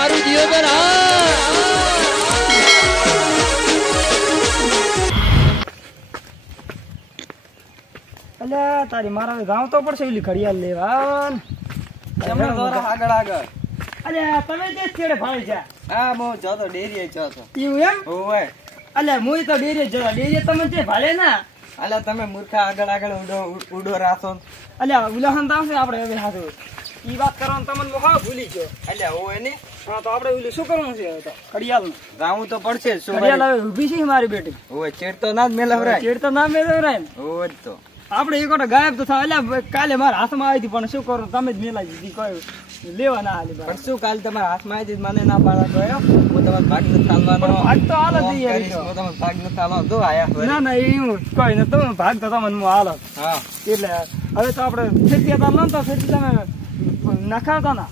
મારું દિયોદર અલ્યા તારી મારા ગામ તો પડશે એલી ઘડિયાળ લેવા તમે દોરા આગળ આગળ અલ્યા તમે જે છેડે ભાઈ જા હા મો જો તો ડેરીએ છો તો એવું એમ ઓય અલ્યા મુઈ તો ડેરીએ જવા ડેરીએ તમે જે ભાલે ના અલ્યા તમે મૂર્ખા આગળ આગળ ઉડો રાસો અલ્યા ઉલાહન તાવશે આપણે હવે હાથું ઈ વાત કરવાનું તમને હા ભૂલી ગયો અલ્યા ઓય ને હા તો આપણે ઓલી શું કરવાનું છે હવે તો ઘડિયાળ જાવું તો પડશે શું ઘડિયાળ હવે ઊભી છે મારી બેટી ઓય ચેડ તો ના જ મેલવરાય ચેડ તો ના મેળવરાય ને ઓય તો આપણે એક વખત ગાયબ તો થાય અલ્યા કાલે મારા હાથમાં આવી હતી પણ શું કરું તમે જ મેલાઈ દીધી કોઈ લેવા ના હાલી પણ શું કાલ તમારા હાથમાં આવી મને ના પાડવા ગયો હું તમારો ભાગ ન થાલવાનો ભાગ તો હાલ જ યાર હું તમારો ભાગ ન થાલવાનો તો આયા ના ના એવું કોઈ ન તમે ભાગ તો તમને હું હાલ હા એટલે હવે તો આપણે ખેતી હતા લો તો ખેતી તમે નખાવતા ના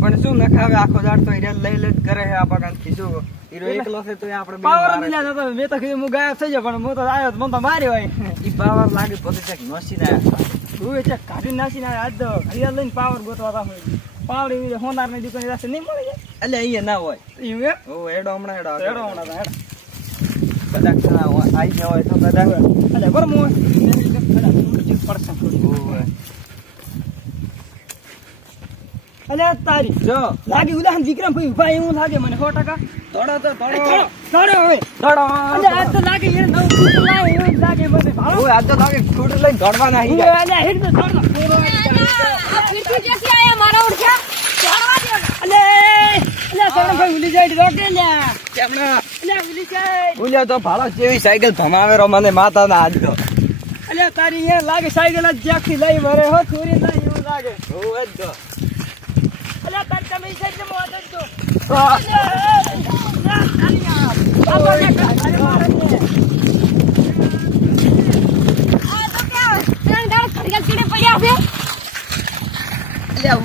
પણ શું નખાવે આખો દાડ તો ઈરે લઈ લઈ કરે છે આપણ કીધું હીરો એકલો છે તો આપણે પાવર મિલ્યા તો મેં તો કીધું હું ગાયબ થઈ જાવ પણ હું તો આવ્યો મને તો માર્યો હોય ઈ પાવર લાગે પોતે ચેક નસી ના હું ચેક કાઢી નાસી ના આજ તો ઘડિયાળ લઈને પાવર ગોતવા તા પાવર એવી હોનાર ની દુકાન રાસ્તે નહીં મળે એટલે અહીંયા ના હોય એવું એમ ઓ એડો હમણાં એડો હમણાં હેડ કદાચ ના હોય આવી ગયા હોય તો કદાચ એટલે બરાબર પડશે અલ્યા તારી જો લાગી ઉદાહરણ વિક્રમ ભાઈ ઉભા એવું લાગે મને 100% થોડો તો થોડો થોડો હવે થોડો અલ્યા આ તો લાગે યાર નવ ફૂટ લાગે એવું લાગે મને ભાળો ઓય આ તો લાગે ખોડ લઈને દોડવા ના આવી ઓય અલ્યા હેડ તો થોડો આ ફીરકી જેસી આયા મારા ઉઠ્યા ચડવા દો અલ્યા સોનમ ભાઈ ઉલી જાય રોકે લ્યા કેમના અલ્યા ઉલી જાય બોલ્યો તો ભાળો જેવી સાયકલ ભમાવેરો મને માતા ના આજ તો અલ્યા તારી યાર લાગે સાયકલ જ જ્યાંથી લઈ મરે હો થોરી ના એવું લાગે ઓય તો અલ્યા તારી તમે ઈ સાઈડ જમો આદત તો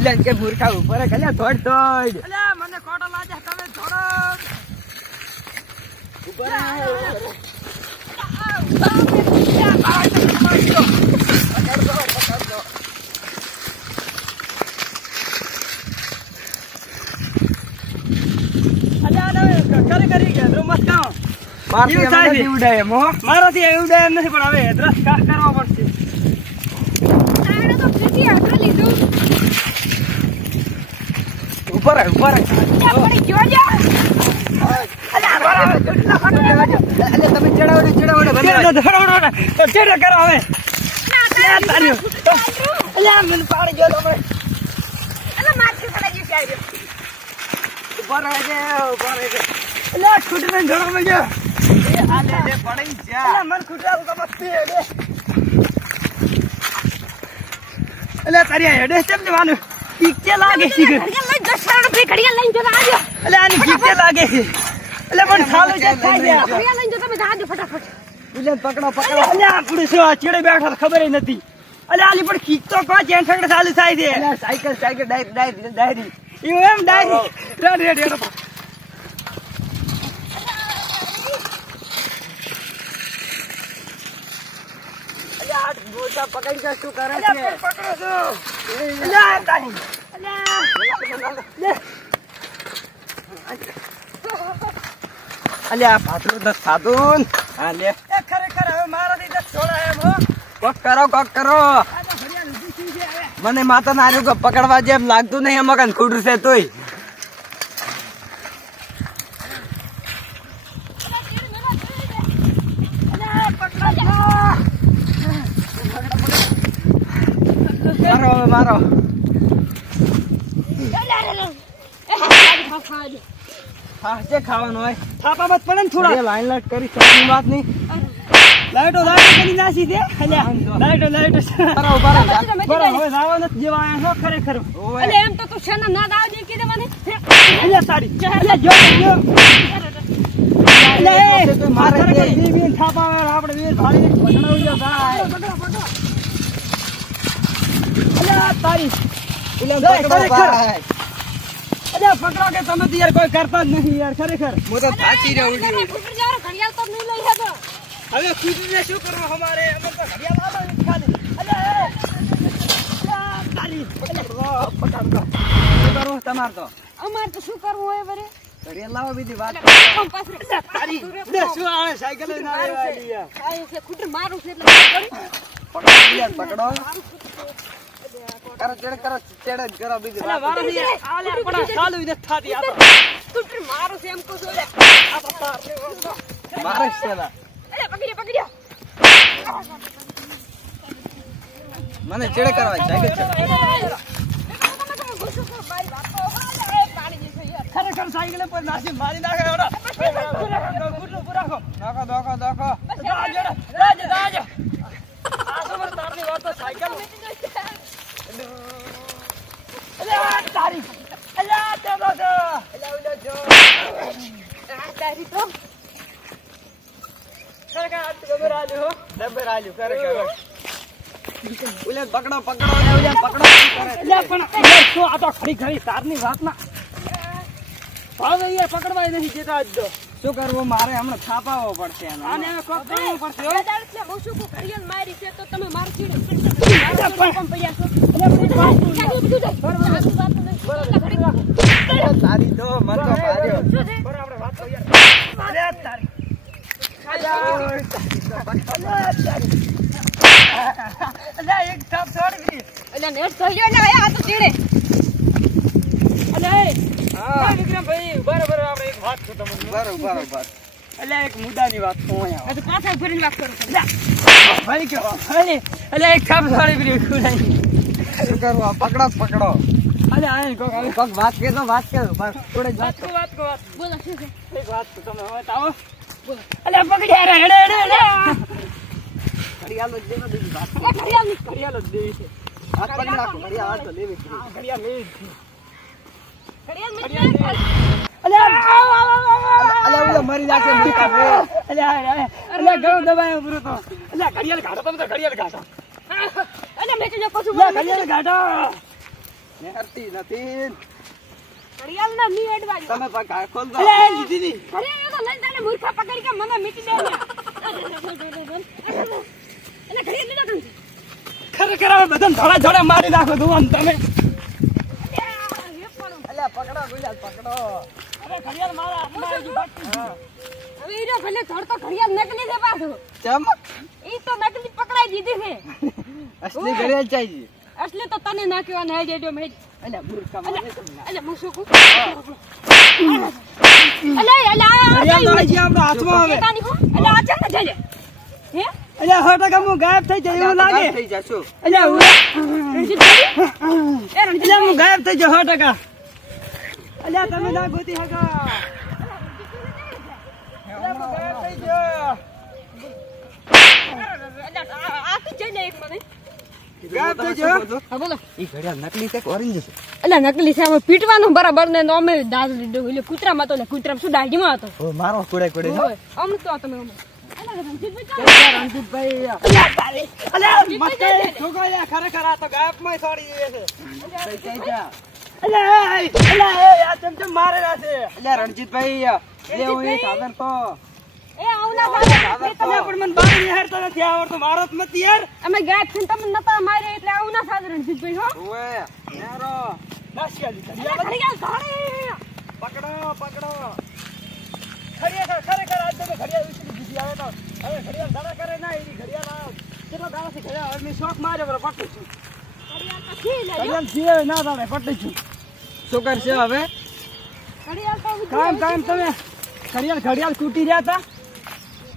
ઉલન કે મૂર્ખા ઉપર કલ્યા થોડ થોડ અલ્યા મને ખોટો લાગે તમે થોડો ઉપર મારાથી એવું ડાય નથી પણ હવે દ્રશ કાઢ કરવા પડશે આને તો ફીરકી હાથ લીધું ઉપર પડી ગયો જા તમે ચડાવડો તો ચેડે કરો હવે અલ્યા મને પાડી ગયો તમે અલ્યા માથે પડી ગયો સાહેબ ઉપર આવે અલ્યા છૂટને ધડો મે ગયો આલે લે પડી જા અલ્યા મન ખુટાલ તો મસ્ત હેડે અલ્યા તારી હેડે કેમ જવાનું ઈકે લાગે છે ઘડિયાળ લઈ 10 રૂપિયા ઘડિયાળ લઈને જો આવજો અલ્યા આની ઈકે લાગે છે અલ્યા પણ ખાલો જે ખાઈ ગયા ઘડિયાળ લઈને જો તમે જાજો ફટાફટ ઉલન પકડો અલ્યા આપણે શું આ ચેડે બેઠા ખબર નથી અલ્યા આલી પણ ખીચ તો કોઈ ચેન સગડે ચાલુ થાય છે સાયકલ ડાયરી એવું એમ ડાયરી રેડ પકડી જા શું કરે અલ્યા પકડો છો અલ્યા તારી અલ્યા પાટલો દસ સાધુન હા લે એ ખરેખર હવે મારાથી દસ છોડા એમ હો કોક કરો આ તો ઘડિયાળ ઊભી છે હવે મને માતા નાર્યું કે પકડવા જેમ લાગતું નહીં મકાન ખુડું છે તોય મારો હા જે ખાવાનું હોય થાપા મત પડે ને થોડા લાઈન લાઈટ કરી સબની વાત નહીં લાઈટો કરી નાસી દે અલ્યા લાઈટો બરાબર હવે જાવા નથી જેવા આયા છો ખરેખર અલે એમ તો તું શેના ના દાવ દે કીધે મને અલ્યા તારી અલ્યા જો અલ્યા મારે બીન થાપા આપણે વીર ભાડી ભણાવી જો ભાઈ અલ્યા તારી અલ્યા પકડો કે તમે તો યાર કોઈ કરતા જ નહીં યાર ખરેખર હું તો થાકી રહ્યો ઘડિયાળ તો નહીં લઈ હતો હવે ખુદને શું કરવું અમારે અમે તો ઘડિયાળ આલો ખાલી અલ્યા તારી પકડો તમાર તો અમારે તો શું કરવું હોય વરે ઘડિયાળ લાવો બીજી વાત કંપાસ રે તારી દે શું આવે સાયકલ લઈને આવી યાર આયો છે કુટર મારું છે એટલે પકડો યાર પકડો કરો ચેડ જ કરો બીજી અલા વાત વાળા ની આલે પણ ચાલુ જ થાતી આ કુટર મારું છે એમ કો છો રે મારે છેલા અરે પકડ્યો મને ચેડ કરવા સાયકલ છે ખરેખર સાયકલ પર નાસી મારી નાખે ઓડા ગુટલું પુરાખો નાખો રાજ આ સમર તારની વાત તો સાયકલ અલે તારી અલ્યા તેરો જો તારી તો ખરેખર આ ગબર આલ્યો ખરેખર ઉલે પકડો લે પકડો કરે અલ્યા પણ શું આ તો ખરી તારની વાત ના હવે યાર પકડવાય નહીં જેતા આજ તો શું કરવું મારે હમણાં છાપાવો પડશે આને હવે કોક કરવું પડશે હો એટલે હું શું ઘડિયાળ મારી છે તો તમે મારું ચીડે પણ પડ્યા છો તારી તો મન તો ભાર્યો બરાબર વાત તો યાર અરે તારી અલ્યા એક થાપ છોડી એટલે નેટ થઈ ને આ તો ચીડે અલ્યા હા વિક્રમભાઈ બરાબર આપણે એક વાત છે તમને બરોબર અલ્યા એક મુદ્દાની વાત તો અહીંયા તો પાછા ફરીને વાત કરો ભાઈ કેવો અલ્યા એક થાપ છોડી ખુલાઈ શું કરવું પકડો અલ્યા આને કોક આવે કોક વાત કે બસ થોડે જ વાત વાત બોલો શું છે એક વાત તો તમે હવે આવો બોલો અલ્યા પકડ્યા રે હેડે ઘડિયાળ જ દેવા બીજી વાત ઘડિયાળ જ દેવી છે હાથ પકડી રાખો ઘડિયાળ તો લેવી જ છે. ઘડિયાળ લેવી જ છે અલ્યા ઓલો મરી જાશે મૂકા રે અલ્યા ગળો દબાયો પૂરો તો અલ્યા ઘડિયાળ કાઢો તમે તો ઘડિયાળ કાઢો એટલે મેં કીધું પાછું ઘડિયાળ કાઢો ને હરતી નથી ઘડિયાળ ના ની એડવાજ તમે પગ ખોલ દો અલ્યા દીદી ઘડિયાળ તો લઈને તને મૂર્ખા પકડી કે મને મીટી દે એટલે ઘડિયાળ લીધા કરું ખરેખર હવે બધાને થોડા થોડા મારી નાખો તું તમે અલ્યા પકડો ગુલાલ પકડો અરે ઘડિયાળ મારા હાથમાં આવી ગયું હવે ઈરો ભલે ધડતો ઘડિયાળ નકલી છે પાછું ચમ ઈ તો નકલી પકડાઈ દીધી છે અસલી ઘડિયાળ ચાਹੀએ અસલી તો તને નાખ્યો અને હેડે હેડ્યો મેં અલ્યા મૂર્ખા મારે તમને એટલે હું શું કહું અલે ઘડિયાળ તો આવી આપણા હાથમાં હવે એટલે આ ચાલ જલે હે અલ્યા 100% હું ગાયબ થઈ જાય એવું લાગે થઈ જાશું અલ્યા હું અલ્યા હું ગાયબ થઈ જાઉં 100%. અલ્યા તમે ના ગોતી હગા અલ્યા હું ગાયબ થઈ ગયો આ તો જલે એક મને ગાયબ થઈ ગયો હા બોલો ઈ ઘડિયાળ નકલી છે કે ઓરિજિનલ છે એટલે નકલી છે હવે પીટવાનું બરાબર ને અમે દાદ લીધો એટલે કૂતરામાં તો કૂતરામાં શું દાઢીમાં હતો ઓ મારો કુડે અમને તો તમે રણજીતભાઈ અલ્યા મસ્ત છોકરો ખરેખર આ તો ગાયબમાં છોડી દે છે અલ્યા આ ચમચમ મારે છે અલ્યા રણજીતભાઈ લેવો એ સાધન તો એ આવના ભાઈ તમે પણ મને બાર નિહારતો નથી આવડતો મારો જ મત યાર અમે ગાયબ થઈને તમને નતા મારે એટલે આવું ના સાધન રણજીતભાઈ હો ઓએ નેરો નાસિયાલી પકડો ખરેખર આજ તો ઘડિયાળ ઉછળી દીધી આવે તો હવે ઘડિયાળ દાડા કરે ના એની ઘડિયાળ કેટલો દાડાથી ઘડિયાળ હવે મેં શોખ માર્યો બરો પટું છું ઘડિયાળ તો છી લેજો ઘડિયાળ જીવે ના દાડે પટું છું શું કરશે હવે ઘડિયાળ તો કામ તમે ઘડિયાળ તૂટી રહ્યા હતા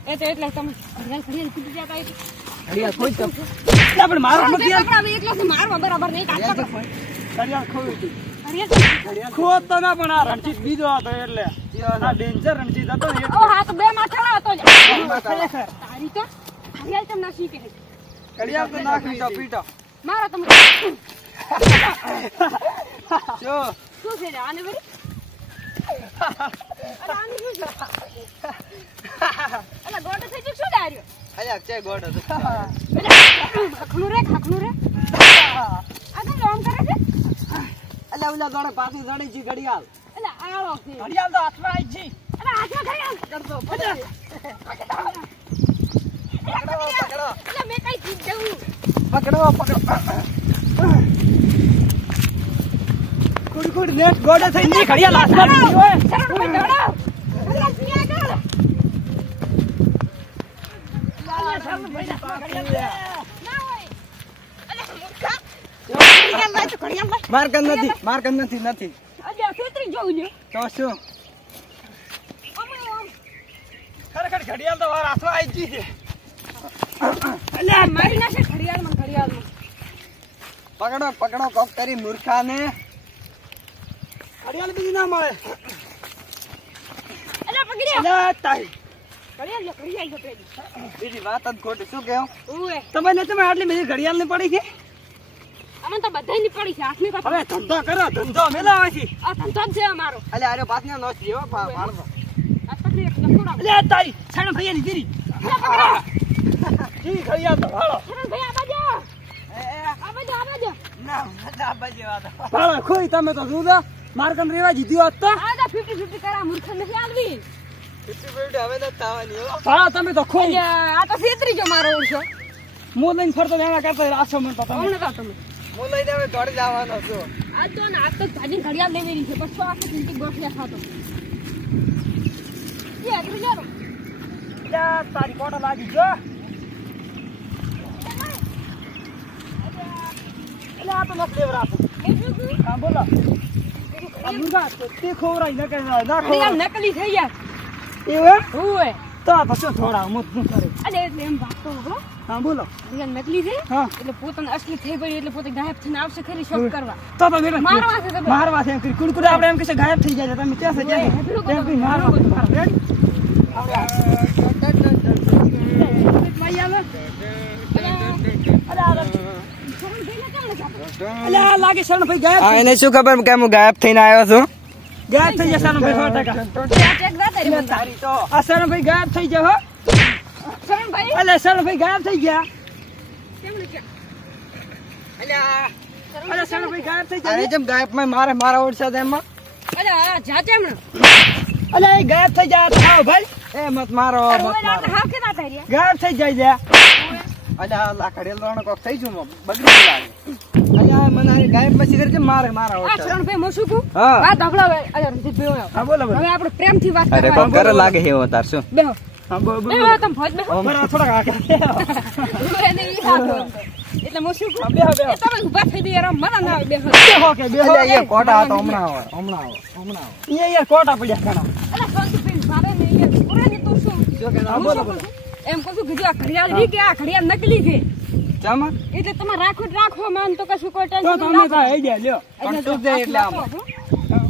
એ તો એટલે તમે ઘડિયાળ કૂટી જતા એટલે ઘડિયાળ ખોઈ તો પણ મારો મત યાર એકલો છે મારવા બરાબર નહીં કાઢતા ઘડિયાળ ખોઈ હતી ઘડિયાળ ખોત તો ના પણ આ રણજીત બીજો હતો એટલે આ ડેન્જર રણજીત હતો ને ઓ હા તો બે માથાળા હતો જ ખરેખર તારી તો ઘડિયાળ તમને શીખે ઘડિયાળ તો નાખી તો પીટો મારો તમે જો શું છે આને વળી અરે આને શું છે અલા ગોટો થઈ ગયો શું ડાર્યો અલ્યા ચે ગોડો ખાખલું રે આ તો કામ કરે છે અલ્યા ઓલા દોડે પાછી દોડી જી ઘડિયાળ અલા આવો છે ઘડિયાળ તો હાથમાં આવી છે અલા હાથમાં ઘડિયાળ કરતો પકડો અલા મેં કઈ ચીજ દઉં પકડો કુડ નેટ ગોડે થઈને ઘડિયાળ હાથમાં લીધી હોય. શરણભાઈ દોડો. અલા સિયા કર. શરણભાઈ ના ઘડિયાળ ના હોય. અલા મૂર્ખા. ઘડિયાળ લાય તો ઘડિયાળ લાય. માર્ક નથી આજે છેતરી જવું છે. તો શું ખરેખર ઘડિયાળ તો વાર હાથમાં આવી ગઈ છે. અલા મારી નાખે ઘડિયાળમાં. પકડો કોક કરી મૂર્ખાને. ઘડિયાળ બીજી ના મળે. અલા પકડ્યા. અલ્યા તારી ઘડિયાળ લે પેલી. બીજી વાત જ ખોટી. શું કેવું? ઓએ તમે આટલી બધી ઘડિયાળ ની પડી છે. અમને તો બધાયની પડી છે હાથની હવે ધંધો કરો, ધંધો મેલાવે છે. આ ધંધો જ છે અમારો. અલે આરે પાછને નો થયો પાડો. આ પકડી એક લખોડા. અલ્યા તારી સાણ ભાઈ ની દીરી. ઈ ઘડિયાળ તો ભાળો. શરણભાઈ આ બાજુ. આ બાજુ. ના બજે વાત. ભાળો ખોઈ તમે તો જુદા માર્કન રેવા જીધી હોત તો. આ તો 50-50 કરા મૂર્ખ નથી આલવી. 50 હવે તો તાવાની હો. ભાળો તમે તો ખોઈ. આ તો છેતરી જો મારો ઓળશો. મો લઈને ફરતો એના કરતા રાસો મનતા તમે. કોણ હતા તમે? હું લઈને હવે દોડી જવાનો છું. આ તો ને આ તો જાની ઘડિયાળ લેવેલી છે બસ આખી જિંદગી ગોઠિયા ખાતો. એ આગળ જારો. અલ્યા તારી કોટો લાગી ગયો. અલ્યા આ તો નથી લેવરાતો. હા બોલો. આ મુર્ગા તે ખોવરાઈ ન કે ના ઘડિયાળ ખોવરાઈ. નકલી થઈ યાર. એવું ઓએ. તો પછી થોડા મત ન કરે. અલે એટલે એમ ભાગતો હો. હા બોલો. ઘડિયાળ નકલી છે હા એટલે પોતાને અસલી થઈ ગઈ એટલે પોતે ગાયબ થઈને આવશે ખરી શોખ કરવા. તો બેટા મારવા છે તમે. મારવા છે એમ કરી કુડકુડ આપણે એમ કહેશે ગાયબ થઈ જાય છે. તમે ક્યાં છે ઓય, હેબલું એમ કરી મારવા કરો. રેડી? અલ્યા લાગે શરણભાઈ ગાયબ આ એને શું ખબર કે હું ગાયબ થઈને આવ્યો છું? ગાયબ થઈ ગયા શરણભાઈ 100%. તારી તો આ શરણભાઈ ગાયબ થઈ ગયા હો. શરણભાઈ અલ્યા શરણભાઈ ગાયબ થઈ ગયા. કેમણે કે અલ્યા શરણભાઈ ગાયબ થઈ અરે ગયા. જેમ ગાયબ માં મારા ઓળશા એમાં. અલે આ જાતે હમણાં. અલ્યા એ ગાયબ થઈ ગયા થાવ ભાઈ. એ મત મારો ઓય મત રાત મારો. હાવ કે ના થઈ રહ્યા. ગાયબ થઈ જાય છે. અલ્યા આ ઘડિયાળ કોક થઈ છું બગડી ગયું. અલ્યા મને આ ગાયબ માં સિગરેટ કેમ મારા આ ઓળશા. શરણભાઈ હું શું કહું? હા. વાત સાંભળો હવે. અરે રણજીત ભાઈ આવો. હા બોલો બોલો. હવે આપણે પ્રેમથી વાત અરે કરવાની. પણ ઘરે લાગે એવો તાર શું? બેહો. હા બોલો બેહો તમે ભોજ બેહો. બરાબર થોડા આગળ. એને ઈ હાથો. એટલે હું શું કહું? બેહો બેહો. એ તમે ઊભા થઈ જઈએ યાર મજા ના આવે બેહો. બેહો કે બેહો. અલ્યા એ કોટા હતો હમણાં આવે. એ યાર કોટા પડ્યા ઘણા. અલા શાંતિભાઈ ભાવે ને યાર પૂરેની તું શું? શું કે હા હું બોલો શું બોલો. કહું? એમ કહું છું કે જો આ ઘડિયાળ રી કે આ ઘડિયાળ નકલી છે. જમા એટલે તમે રાખો માન તો કશું કોઈ તો ટેન્શન તમે તો આઈ ગયા લ્યો. પણ તું દે એટલે આમ.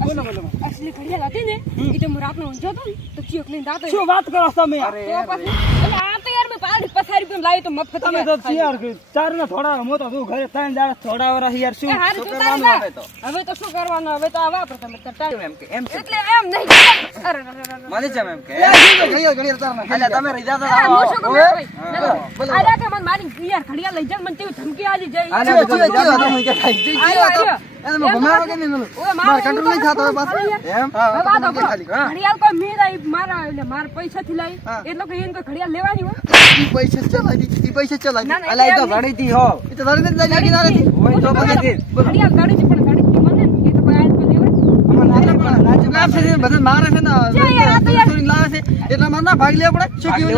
બોલો બોલો. અસલી ઘડિયાળ હતી ને એ તો હું રાતનો ઊંઝો હતો ને તો ચિયોક લઈને દાતો શું વાત કરો તમે યાર? અરે તો પછી એટલે આ તો યાર મેં પાડી 50 રૂપિયા લાવી તો મફત તમે તો યાર ચાર ને થોડા મોટો તું ઘરે ત્રણ દાડા થોડા વરસ યાર શું હારું શું તું કરવાનું તારી હવે તો? હવે તો શું કરવાનું હવે તો આ વાપર તમે તારી. એમ કે એમ છે. એટલે એમ નહીં અરે મને જેમ એમ કે અલ્યા તમે રહી જાતો આ હું શું કહું ઓવે. ભાઈ? આલા કે મને મારી યાર ઘડિયાળ લઈ જાય મને તેવી ધમકી આલી જાય આને બધું લઈ જાતો તમે કે ખાઈ આયો, આયો. એને ભમાવો કે નહીં ઓય, માર કંટ્રોલ નહીં થાતો હવે પાછો અરે યાર. એમ હવે આ તો તમે ખાલી હા ઘડિયાળ કોઈ મેં લાવી મારા એટલે મારા પૈસાથી લાવી હા. એટલે કે એને કોઈ ઘડિયાળ લેવાની હોય ઈ પૈસા ચલાવી ના, ના, અલ્યા ઈ તો એમ નહીં. ઘડીથી હો ઈ તો ઘડી જ લાગી ના નથી હોય તો પછી ઘડિયાળ ગાડી છે પણ ગાડી મને ને એ તો કોઈ આયન તો લેવાય. ના ફેરી બધું મારે છે ને ક્યાં યાર, આ તો યાર. ચોરી લાવે છે એટલે મારે ના ભાગ લેવો પડે શું કેવું છે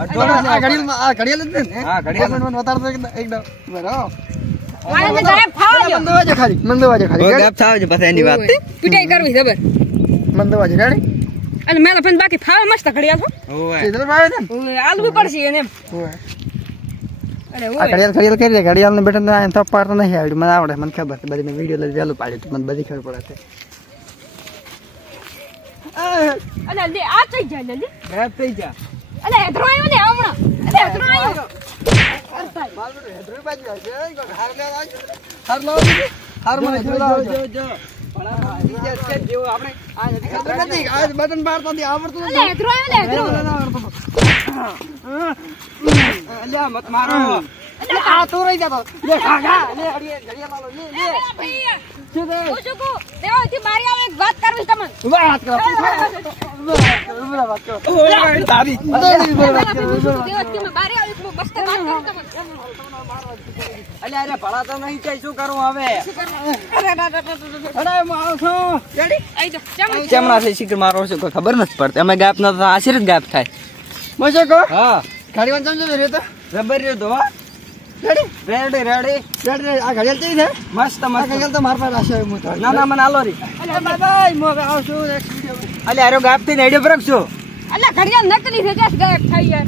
આ ઘડિયાળ જ ને હા ઘડિયાળ મને બતાડતો એકદમ બરાબર આયન તો ગાયબ થાવા જો. મંદવાજે ખાલી ગાયબ થાવ છે પછી એની વાત પીટાઈ કરવી ખબર મંદવાજે રેડી અને મેલા પણ બાકી ફાવે મસ્ત ઘડિયાળ ઓય સીધો ભાવે ને હો આલવી પડશે એને એમ ઓય અરે આ ઓય ઘડિયાળ કરી દે ઘડિયાળ ને બેઠા ને તપ પાડતો નહીં આવડી મને આવડે મને ખબર છે બધી મેં વિડિયો લઈ વેલું પાડ્યું મને બધી ખબર પડે છે અલે લે આ થઈ જાય લે ગાયબ થઈ જા અલે હેદરો આવ્યો લે હમણાં અલે હેદરો આવ્યો બટન પાડતો આવડતું અલે હેદરો આવ્યો લે હેદરો મત મારો આ તો રહી જતો લે ખાગા લે ઘડિયાળ લો લે લે અરે ભૈયા હું શું કહું દેવાથી મારી આવે એક વાત કરવી તમને વાત કરો વાત કરો તારી દેવાથી મારી આવે એક મસ્ત વાત કરી તમને. અલ્યા અરે ભલા તો નહીં ચાઈ શું કરું હવે અરે હું આવું છું રેડી આઈ જાઓ. ચમ ચમણા થઈ શીખર મારો છે કોઈ ખબર નથી પડતી અમે ગાપ ન તો આશીર્વાદ ગાપ થાય મજો કો હા ગાડી વાંચમ છે રહ્યો તો રબર રહ્યો તો હા રેડી રેડી રેડી રેડી આ ઘડિયાળ કેવી છે મસ્ત આ મસ્ત ઘડિયાળ તો માર પાસે રાશે હું તો ના ના મને આલો રી બાય બાય હું હવે આવશું નેક્સ્ટ વિડિયો અલ્યા આરો ગાપ થી નેડ્યો પરખ છું અલ્યા ઘડિયાળ નકલી છે, જસ ગાયબ થઈ યાર.